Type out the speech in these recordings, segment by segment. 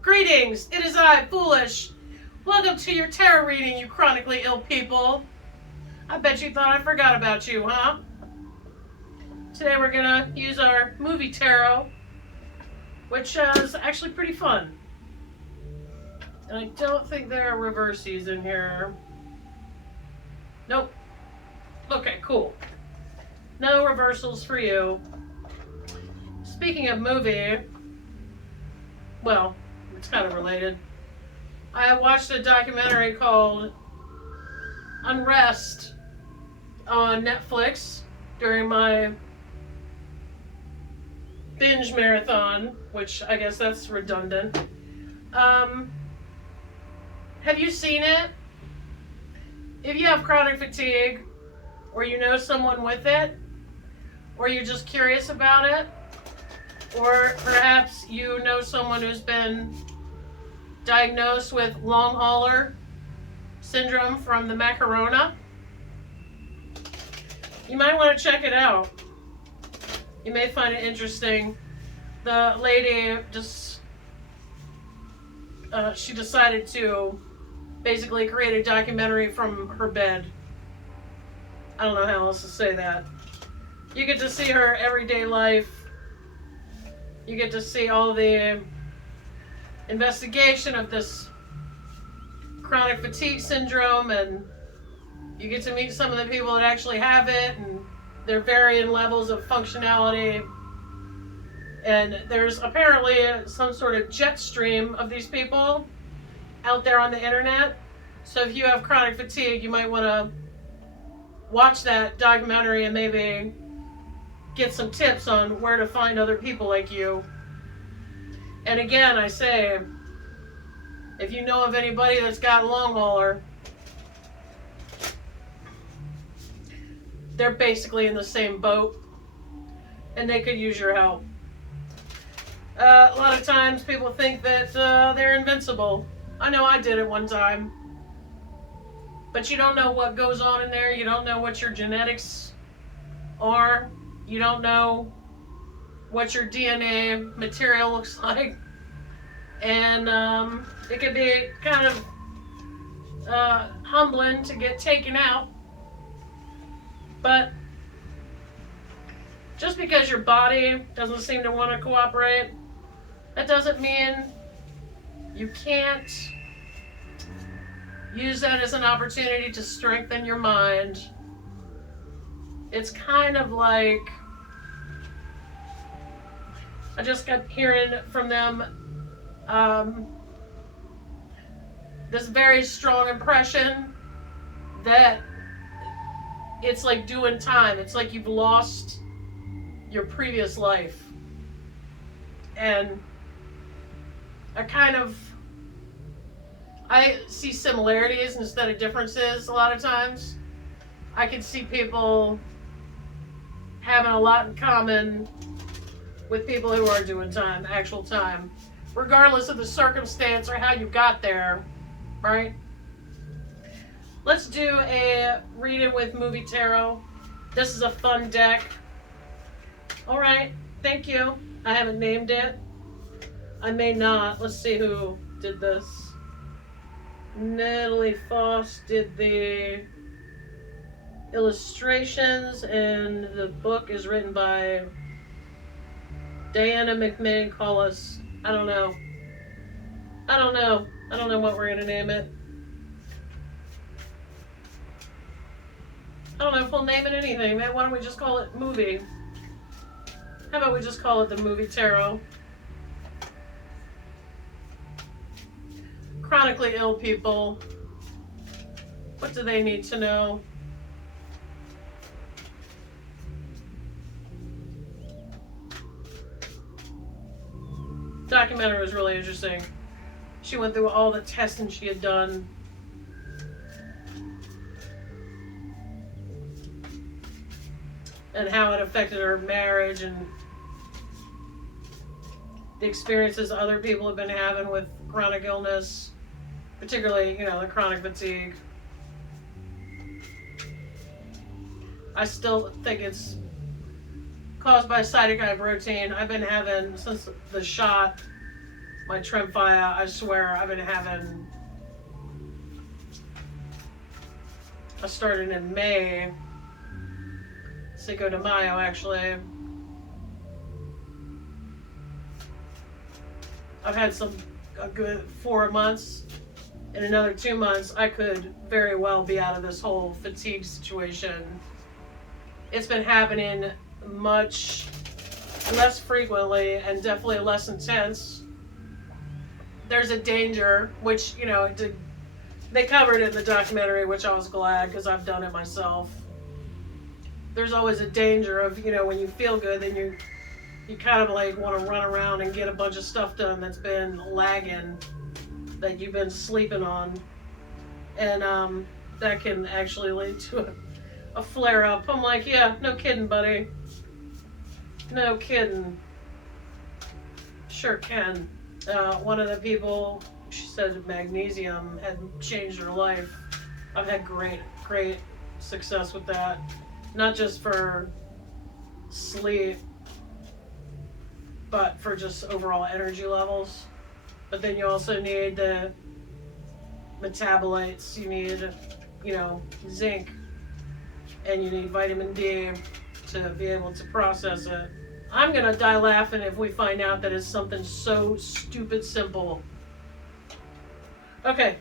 Greetings, it is I, Foolish. Welcome to your tarot reading, you chronically ill people. I bet you thought I forgot about you, huh? Today we're gonna use our movie tarot, which is actually pretty fun. And I don't think there are reversies in here. Nope. Okay, cool. No reversals for you. Speaking of movie, well, it's kind of related. I watched a documentary called Unrest on Netflix during my binge marathon, which I guess that's redundant. Have you seen it? If you have chronic fatigue, or you know someone with it, or you're just curious about it, or perhaps you know someone who's been diagnosed with long hauler syndrome from the Macarona, you might want to check it out. You may find it interesting. The lady just, she decided to basically create a documentary from her bed. I don't know how else to say that. You get to see her everyday life. You get to see all the investigation of this chronic fatigue syndrome, and you get to meet some of the people that actually have it and their varying levels of functionality. And there's apparently some sort of jet stream of these people out there on the internet. So if you have chronic fatigue, you might want to watch that documentary and maybe get some tips on where to find other people like you. And again, I say, if you know of anybody that's got long hauler, they're basically in the same boat and they could use your help. A lot of times people think that they're invincible. I know I did it one time. But you don't know what goes on in there. You don't know what your genetics are. You don't know what your DNA material looks like. And it could be kind of humbling to get taken out. But just because your body doesn't seem to want to cooperate, that doesn't mean you can't use that as an opportunity to strengthen your mind. It's kind of like, I just kept hearing from them this very strong impression that it's like doing time. It's like you've lost your previous life. And I see similarities instead of differences a lot of times. I can see people having a lot in common with people who are doing time, actual time, regardless of the circumstance or how you got there, right? Let's do a reading with movie tarot. This is a fun deck. All right, thank you. I haven't named it. I may not. Let's see who did this. Natalie Foss did the illustrations, and the book is written by Diana McMahon Collis. I don't know what we're gonna name it. I don't know if we'll name it anything. Man, why don't we just call it movie? How about we just call it the movie tarot? Chronically ill people. What do they need to know? Documentary was really interesting. She went through all the testing she had done. And how it affected her marriage and the experiences other people have been having with chronic illness, particularly, the chronic fatigue. I still think it's caused by cytokine protein. I've been having, since the shot, my Tremfya, I swear, I've been having... I started in May. Cinco de Mayo, actually. I've had a good 4 months. In another 2 months, I could very well be out of this whole fatigue situation. It's been happening much less frequently and definitely less intense. There's a danger, which, you know, they covered it in the documentary, which I was glad because I've done it myself. There's always a danger of, you know, when you feel good, then you kind of like want to run around and get a bunch of stuff done that's been lagging, that you've been sleeping on. And that can actually lead to a flare-up. I'm like, yeah, no kidding, buddy. No kidding. Sure can. One of the people, she said magnesium had changed her life. I've had great success with that. Not just for sleep, but for just overall energy levels. But then you also need the metabolites. You need, you know, zinc. And you need vitamin D to be able to process it. I'm gonna die laughing if we find out that it's something so stupid simple. Okay.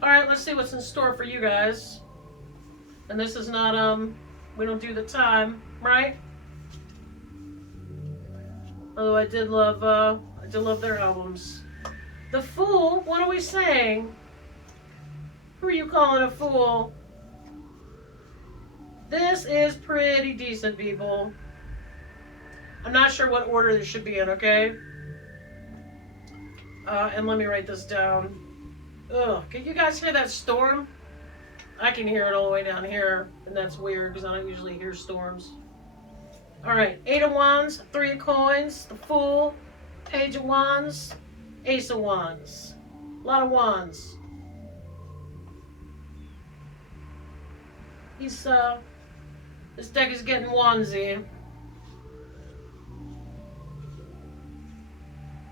Alright, let's see what's in store for you guys. And this is not, we don't do the time, right? Although I did love their albums. The Fool, what are we saying? Who are you calling a fool? This is pretty decent, people. I'm not sure what order this should be in, okay? And let me write this down. Ugh, can you guys hear that storm? I can hear it all the way down here, and that's weird because I don't usually hear storms. Alright, 8 of Wands, 3 of Coins, the Fool, Page of Wands, Ace of Wands. A lot of wands. This deck is getting wandsy.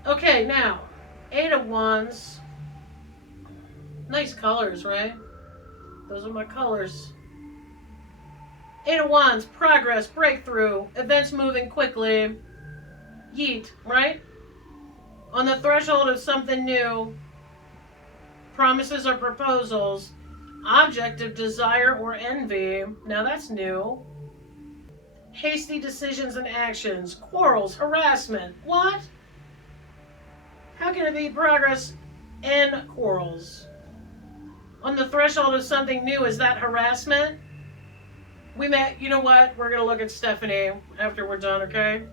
Okay, now, 8 of Wands. Nice colors, right? Those are my colors. 8 of Wands, progress, breakthrough, events moving quickly. Yeet, right? On the threshold of something new. Promises or proposals. Object of desire or envy. Now that's new. Hasty decisions and actions. Quarrels, harassment. What? How can it be progress and quarrels? On the threshold of something new, is that harassment? We met, you know what? We're going to look at Stefanie after we're done, okay?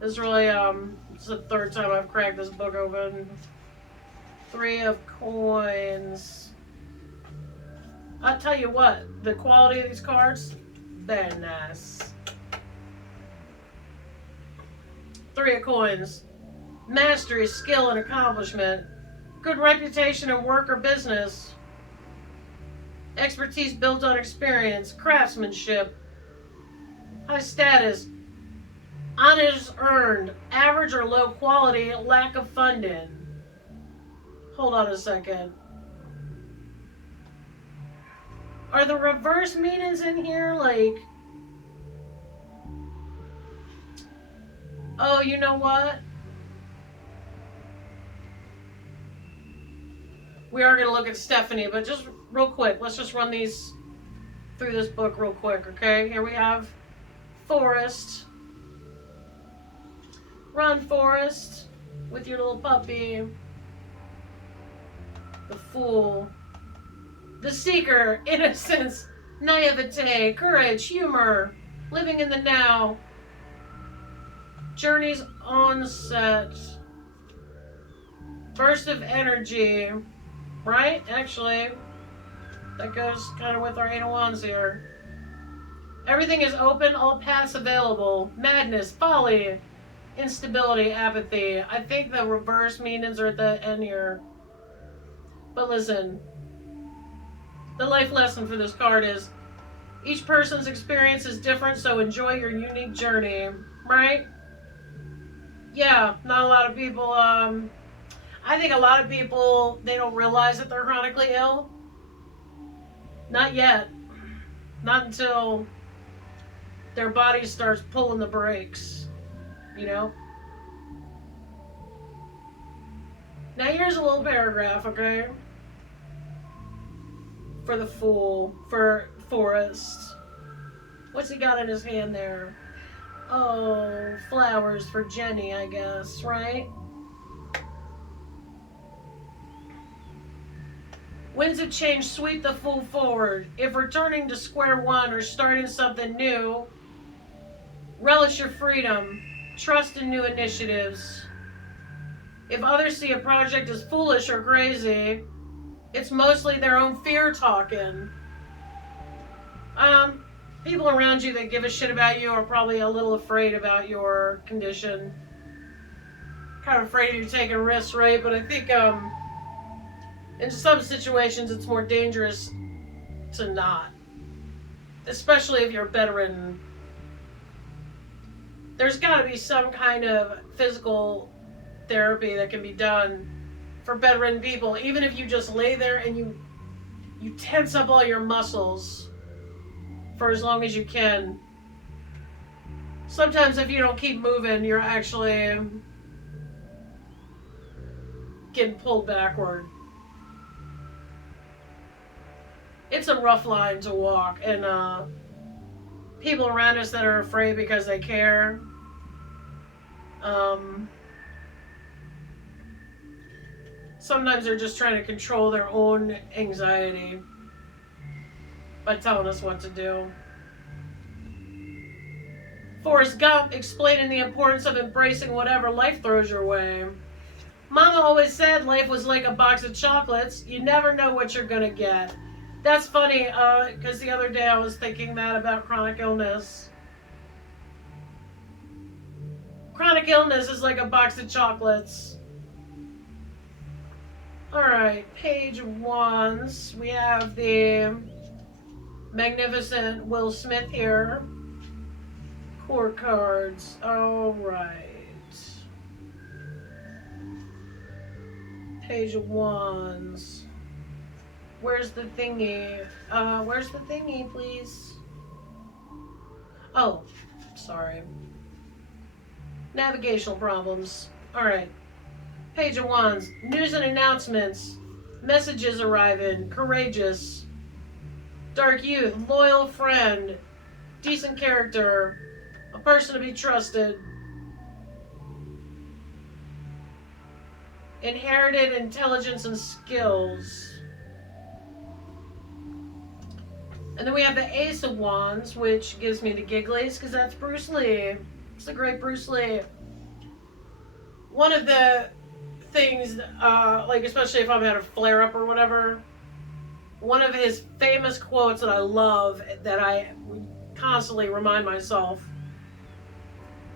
This is really, it's the 3rd time I've cracked this book open. 3 of Coins. I'll tell you what, the quality of these cards, very nice. 3 of Coins. Mastery, skill, and accomplishment. Good reputation in work or business. Expertise built on experience. Craftsmanship. High status. Honors earned. Average or low quality. Lack of funding. Hold on a second. Are the reverse meanings in here? Like, oh, you know what? We are going to look at Stefanie, but just real quick, let's just run these through this book real quick, okay? Here we have Forest. Run, Forest, with your little puppy. The Fool. The Seeker, innocence, naivete, courage, humor, living in the now. Journey's onset. Burst of energy. Right? Actually, that goes kind of with our 8 of Wands here. Everything is open, all paths available. Madness, folly, instability, apathy. I think the reverse meanings are at the end here. But listen, the life lesson for this card is each person's experience is different, so enjoy your unique journey, right? Yeah, not a lot of people. I think a lot of people, they don't realize that they're chronically ill. Not yet. Not until their body starts pulling the brakes, you know? Now here's a little paragraph, okay? For the fool, for Forrest. What's he got in his hand there? Oh, flowers for Jenny, I guess, right? Winds of change sweep the fool forward. If returning to square one or starting something new, relish your freedom. Trust in new initiatives. If others see a project as foolish or crazy, it's mostly their own fear talking. People around you that give a shit about you are probably a little afraid about your condition. Kind of afraid you're taking risks, right? But I think in some situations it's more dangerous to not. Especially if you're bedridden. There's got to be some kind of physical therapy that can be done for bedridden people. Even if you just lay there and you tense up all your muscles for as long as you can. Sometimes if you don't keep moving, you're actually getting pulled backward. It's a rough line to walk, and people around us that are afraid because they care, sometimes they're just trying to control their own anxiety by telling us what to do. Forrest Gump explaining the importance of embracing whatever life throws your way. Mama always said life was like a box of chocolates. You never know what you're gonna get. That's funny, because the other day I was thinking that about chronic illness. Chronic illness is like a box of chocolates. Alright, page ones. We have the magnificent Will Smith here. Court cards. Alright. Page ones. Where's the thingy? Where's the thingy, please? Oh, sorry. Navigational problems. Alright. Page of Wands. News and announcements. Messages arriving. Courageous. Dark youth. Loyal friend. Decent character. A person to be trusted. Inherited intelligence and skills. And then we have the Ace of Wands, which gives me the gigglies, because that's Bruce Lee. It's the great Bruce Lee. One of the things, like especially if I'm at a flare-up or whatever, one of his famous quotes that I love, that I constantly remind myself,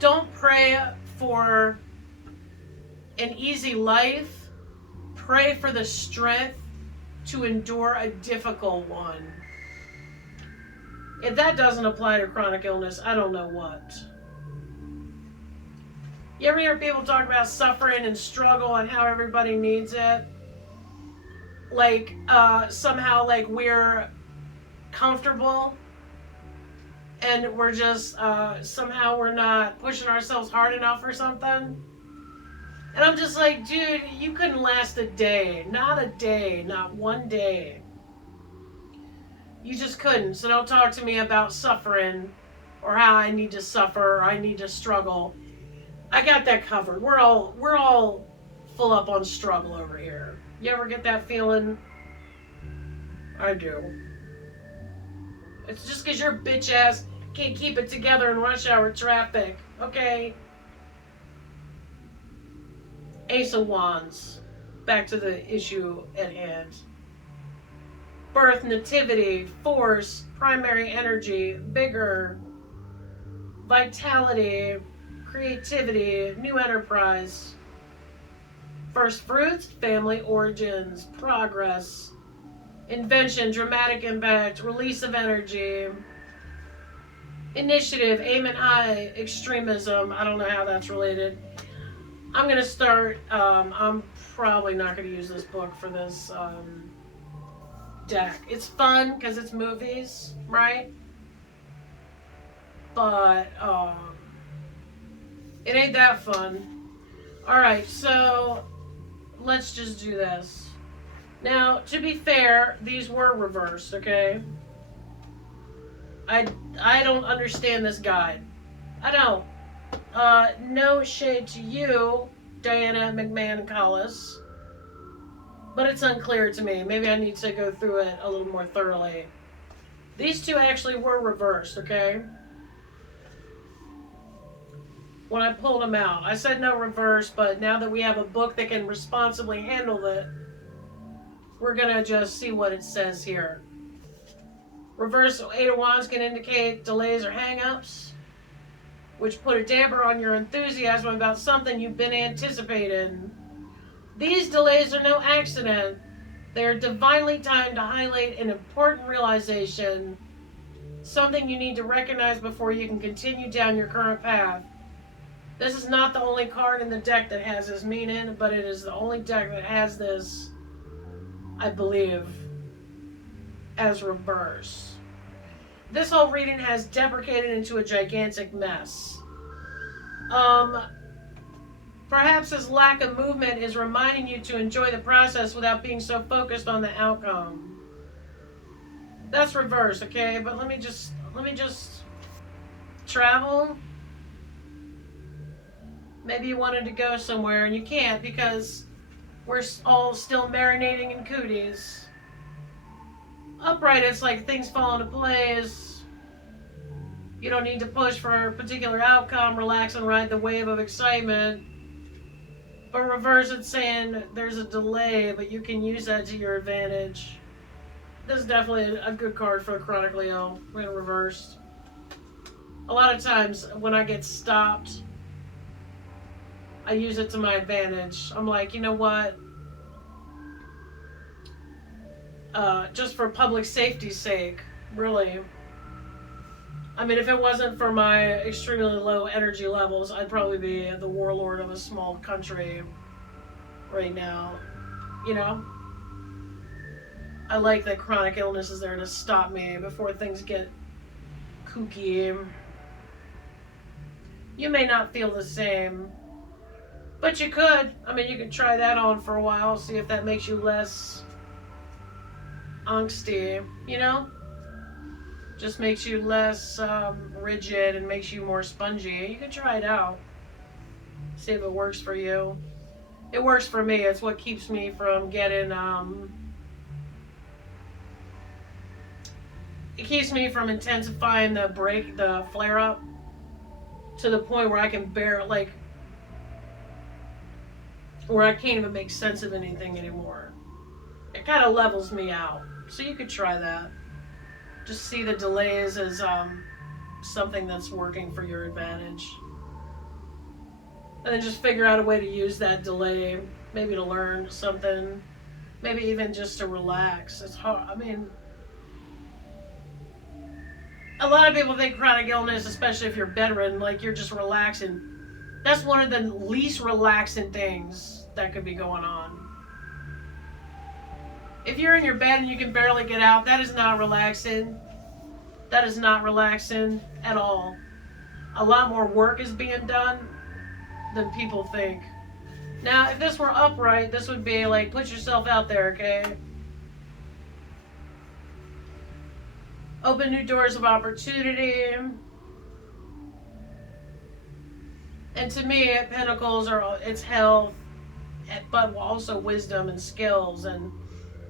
don't pray for an easy life, pray for the strength to endure a difficult one. If that doesn't apply to chronic illness, I don't know what. You ever hear people talk about suffering and struggle and how everybody needs it? Like, somehow, like, we're comfortable and we're just, somehow we're not pushing ourselves hard enough or something. And I'm just like, dude, you couldn't last a day. Not a day. Not one day. You just couldn't. So don't talk to me about suffering or how I need to suffer or I need to struggle. I got that covered. We're all full up on struggle over here. You ever get that feeling? I do. It's just because your bitch ass can't keep it together in rush hour traffic. Okay? Ace of Wands. Back to the issue at hand. Birth, nativity, force, primary energy, vigor, vitality, creativity, new enterprise. First fruits, family origins, progress, invention, dramatic impact, release of energy, initiative, aim at high, extremism, I don't know how that's related. I'm going to start, I'm probably not going to use this book for this deck. It's fun because it's movies, right? But it ain't that fun. Alright, so let's just do this. Now, to be fair, these were reversed, okay? I don't understand this guide. I don't. No shade to you, Diana McMahon Collis. But it's unclear to me. Maybe I need to go through it a little more thoroughly. These two actually were reversed, okay? When I pulled them out. I said no reverse, but now that we have a book that can responsibly handle it, we're going to just see what it says here. Reverse Eight of Wands can indicate delays or hang-ups, which put a damper on your enthusiasm about something you've been anticipating. These delays are no accident. They are divinely timed to highlight an important realization, something you need to recognize before you can continue down your current path. This is not the only card in the deck that has this meaning, but it is the only deck that has this, I believe, as reverse. This whole reading has deprecated into a gigantic mess. Perhaps this lack of movement is reminding you to enjoy the process without being so focused on the outcome. That's reverse, okay? But let me just travel. Maybe you wanted to go somewhere and you can't because we're all still marinating in cooties. Upright, it's like things fall into place. You don't need to push for a particular outcome. Relax and ride the wave of excitement. But reverse, it's saying there's a delay, but you can use that to your advantage. This is definitely a good card for Chronically Ill. We're going to reverse. A lot of times when I get stopped, I use it to my advantage. I'm like, you know what? Just for public safety's sake, really. I mean, if it wasn't for my extremely low energy levels, I'd probably be the warlord of a small country right now. You know? I like that chronic illness is there to stop me before things get kooky. You may not feel the same, but you could. I mean, you could try that on for a while, see if that makes you less angsty, you know? Just makes you less rigid and makes you more spongy. You can try it out. See if it works for you. It works for me. It's what keeps me from getting... it keeps me from intensifying the flare-up to the point where I can bear, like... where I can't even make sense of anything anymore. It kind of levels me out. So you could try that. Just see the delays as something that's working for your advantage. And then just figure out a way to use that delay, maybe to learn something, maybe even just to relax. It's hard. I mean, a lot of people think chronic illness, especially if you're bedridden, like you're just relaxing. That's one of the least relaxing things that could be going on. If you're in your bed and you can barely get out, that is not relaxing. That is not relaxing at all. A lot more work is being done than people think. Now, if this were upright, this would be like, put yourself out there, okay? Open new doors of opportunity. And to me, Pentacles are, it's health, but also wisdom and skills and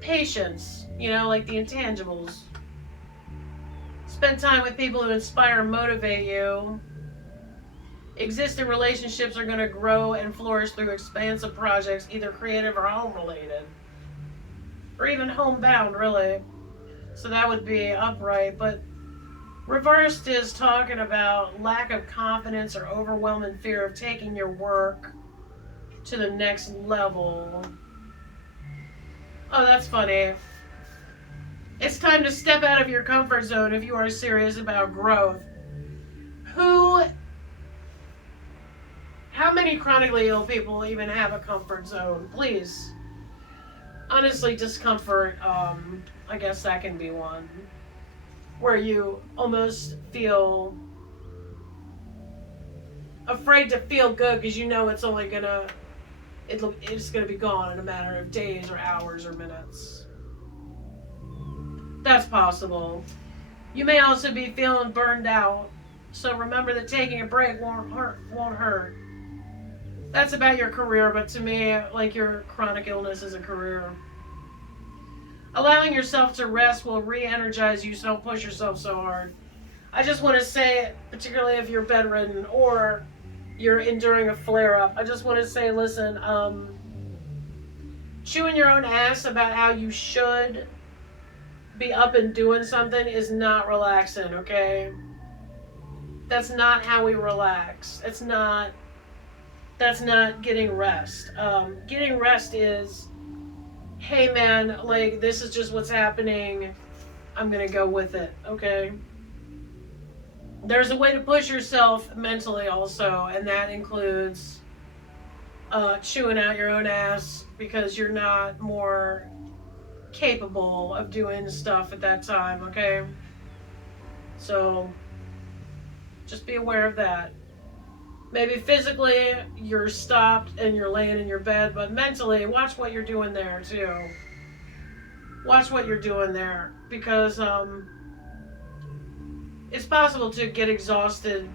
patience, you know, like the intangibles. Spend time with people who inspire and motivate you. Existing relationships are going to grow and flourish through expansive projects, either creative or home related. Or even homebound, really. So that would be upright. But reversed is talking about lack of confidence or overwhelming fear of taking your work to the next level. Oh, that's funny. It's time to step out of your comfort zone if you are serious about growth. How many chronically ill people even have a comfort zone? Please. Honestly, discomfort, I guess that can be one. Where you almost feel afraid to feel good because you know it's only gonna, it's gonna be gone in a matter of days or hours or minutes. That's possible. You may also be feeling burned out, so remember that taking a break won't hurt. That's about your career, but to me, like, your chronic illness is a career. Allowing yourself to rest will re-energize you, so don't push yourself so hard. I just want to say, particularly if you're bedridden or you're enduring a flare-up, I just want to say, listen, chewing your own ass about how you should be up and doing something is not relaxing, okay? That's not how we relax. That's not getting rest. Getting rest is, hey man, like, this is just what's happening. I'm gonna go with it, okay? There's a way to push yourself mentally also, and that includes chewing out your own ass because you're not more capable of doing stuff at that time, okay? So just be aware of that. Maybe physically you're stopped and you're laying in your bed, but mentally watch what you're doing there too. Watch what you're doing there, because it's possible to get exhausted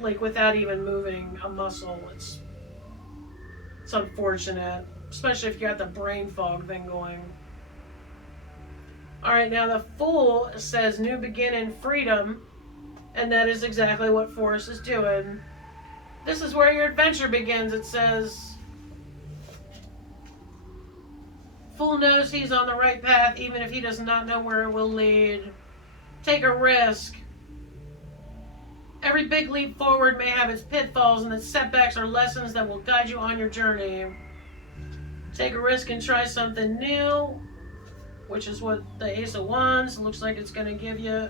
without even moving a muscle. It's unfortunate, especially if you got the brain fog thing going. All right, now the Fool says new beginning, freedom, and that is exactly what Foss is doing. This is where your adventure begins, it says. Fool knows he's on the right path, even if he does not know where it will lead. Take a risk. Every big leap forward may have its pitfalls, and its setbacks are lessons that will guide you on your journey. Take a risk and try something new, which is what the Ace of Wands looks like it's going to give you.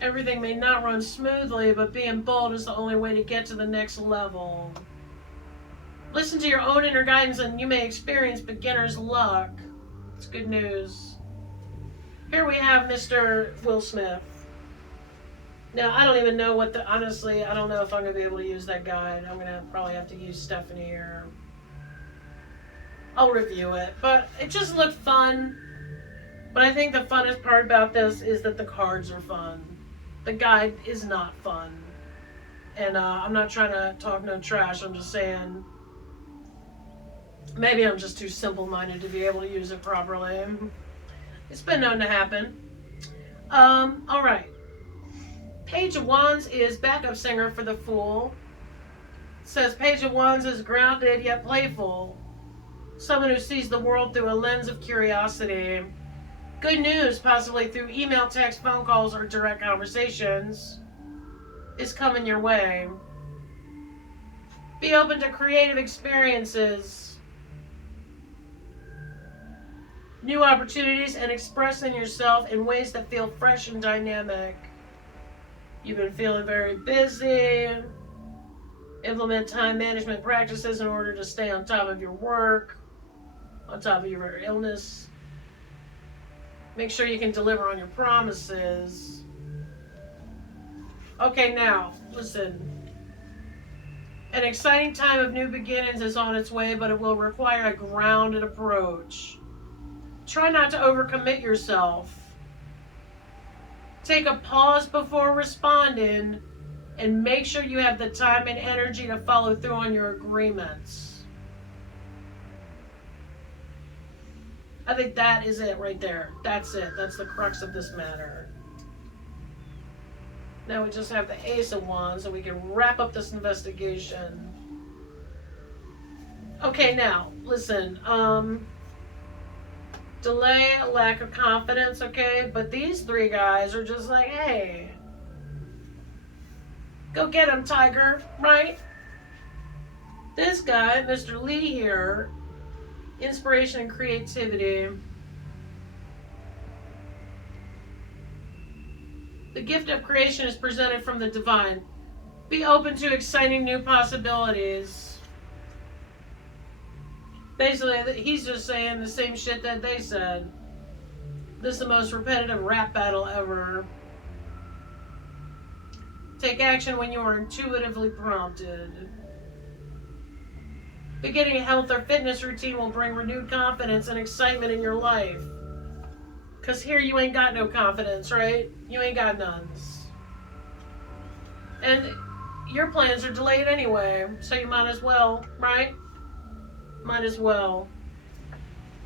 Everything may not run smoothly, but being bold is the only way to get to the next level. Listen to your own inner guidance, and you may experience beginner's luck. It's good news. Here we have Mr. Will Smith. Now, I don't even know honestly, I don't know if I'm going to be able to use that guide. I'm going to probably have to use Stefanie here. I'll review it, but it just looked fun. But I think the funnest part about this is that the cards are fun. The guide is not fun. And I'm not trying to talk no trash. I'm just saying, maybe I'm just too simple-minded to be able to use it properly. It's been known to happen. All right. Page of Wands is backup singer for the Fool. It says Page of Wands is grounded yet playful. Someone who sees the world through a lens of curiosity. Good news, possibly through email, text, phone calls, or direct conversations, is coming your way. Be open to creative experiences, new opportunities, and expressing yourself in ways that feel fresh and dynamic. You've been feeling very busy. Implement time management practices in order to stay on top of your work, on top of your illness. Make sure you can deliver on your promises. Okay, now, listen. An exciting time of new beginnings is on its way, but it will require a grounded approach. Try not to overcommit yourself. Take a pause before responding, and make sure you have the time and energy to follow through on your agreements. I think that is it right there. That's it. That's the crux of this matter. Now we just have the Ace of Wands, so we can wrap up this investigation. Okay, now, listen. Delay, lack of confidence, okay? But these three guys are just like, hey, go get him, Tiger, right? This guy, Mr. Lee here, inspiration and creativity. The gift of creation is presented from the divine. Be open to exciting new possibilities. Basically, he's just saying the same shit that they said. This is the most repetitive rap battle ever. Take action when you are intuitively prompted. Beginning a health or fitness routine will bring renewed confidence and excitement in your life. Because here you ain't got no confidence, right? You ain't got none. And your plans are delayed anyway, so you might as well, right? Might as well.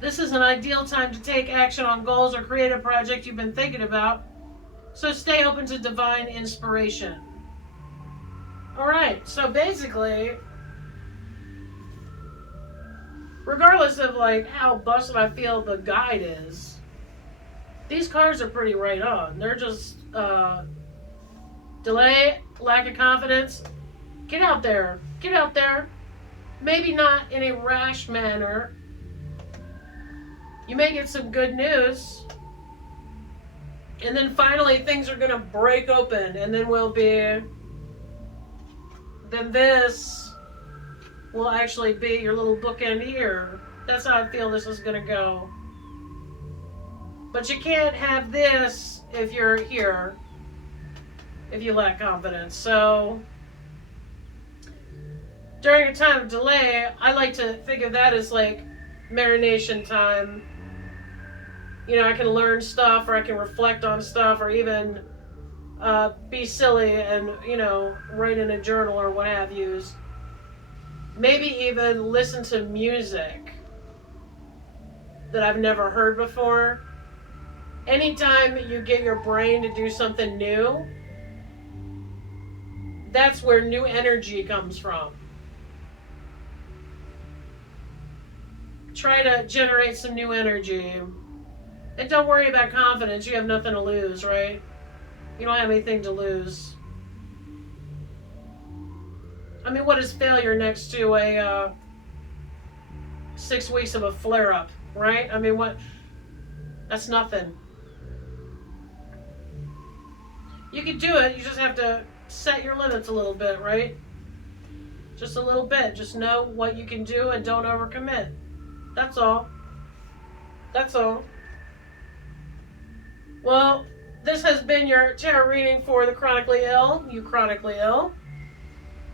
This is an ideal time to take action on goals or create a project you've been thinking about. So stay open to divine inspiration. Alright, so basically, regardless of like how busted I feel the guide is, these cards are pretty right on. They're just delay, lack of confidence. Get out there. Get out there. Maybe not in a rash manner. You may get some good news. And then finally things are going to break open. And then then this will actually be your little bookend here. That's how I feel this is going to go. But you can't have this if you're here. If you lack confidence. So during a time of delay, I like to think of that as like marination time. You know, I can learn stuff, or I can reflect on stuff, or even be silly and, you know, write in a journal or what have you. Maybe even listen to music that I've never heard before. Anytime you get your brain to do something new, that's where new energy comes from. Try to generate some new energy. And don't worry about confidence. You have nothing to lose, right? You don't have anything to lose. I mean, what is failure next to a 6 weeks of a flare-up, right? I mean, what? That's nothing. You can do it. You just have to set your limits a little bit, right? Just a little bit. Just know what you can do and don't overcommit. That's all. That's all. Well, this has been your tarot reading for the Chronically Ill. You chronically ill.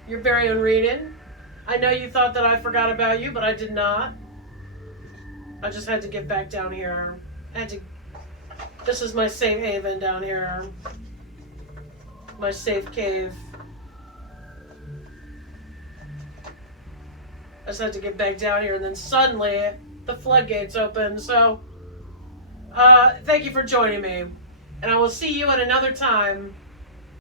Your very own reading. I know you thought that I forgot about you, but I did not. I just had to get back down here. This is my safe haven down here. My safe cave. I just had to get back down here, and then suddenly the floodgates opened. So, thank you for joining me, and I will see you at another time.